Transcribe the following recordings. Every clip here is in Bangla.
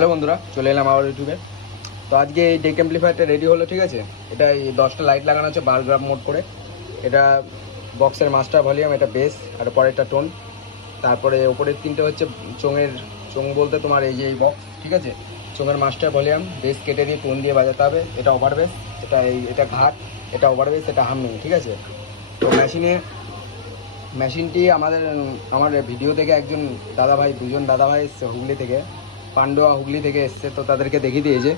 হ্যালো বন্ধুরা, চলে এলাম আবার ইউটিউবে। তো আজকে এই ডেক অ্যাম্পলিফায়ারটা রেডি হলো, ঠিক আছে। এটা এই 10টা লাইট লাগানো আছে 12 গ্রাম মোড করে। এটা বক্সের মাস্টার ভলিউম, এটা বেস, আর পরেরটা টোন। তারপরে ওপরের তিনটে হচ্ছে চোং বলতে তোমার এই যে এই বক্স, ঠিক আছে। চোঙের মাস্টার ভলিউম, বেস কেটে দিয়ে টোন দিয়ে বাজাতে হবে। এটা ওভার বেস, এটা ঘাট, এটা ওভার বেস, এটা হামিং, ঠিক আছে। তো মেশিনটি আমার ভিডিও থেকে একজন দুজন দাদাভাই এসছে হুগলি থেকে, পান্ডুয়া হুগলি থেকে এসছে। তো তাদেরকে দেখিয়ে দিয়েছে,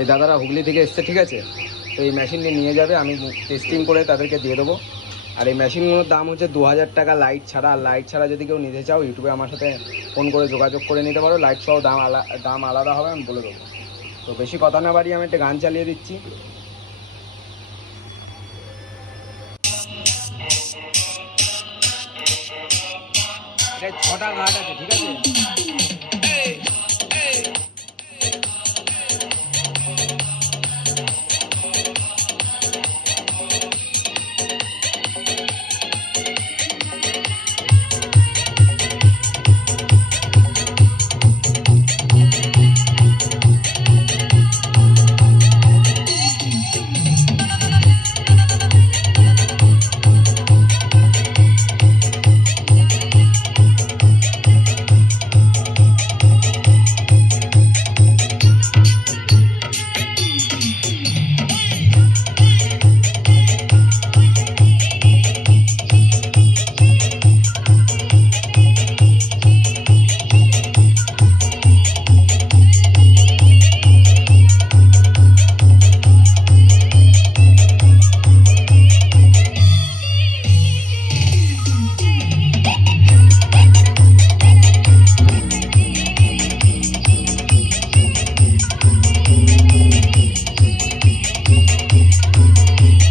এই দাদারা হুগলি থেকে এসছে, ঠিক আছে। তো এই মেশিনটি নিয়ে যাবে, আমি টেস্টিং করে তাদেরকে দিয়ে দেবো। আর এই মেশিনগুলোর দাম হচ্ছে 2000 টাকা লাইট ছাড়া। আর লাইট ছাড়া যদি কেউ নিতে চাও, ইউটিউবে আমার সাথে ফোন করে যোগাযোগ করে নিতে পারো। লাইট সহ দাম আলাদা হবে, আমি বলে দেবো। তো বেশি কথা না বাড়িয়ে আমি একটা গান চালিয়ে দিচ্ছি। এটা 6টা ঘাট আছে, ঠিক আছে।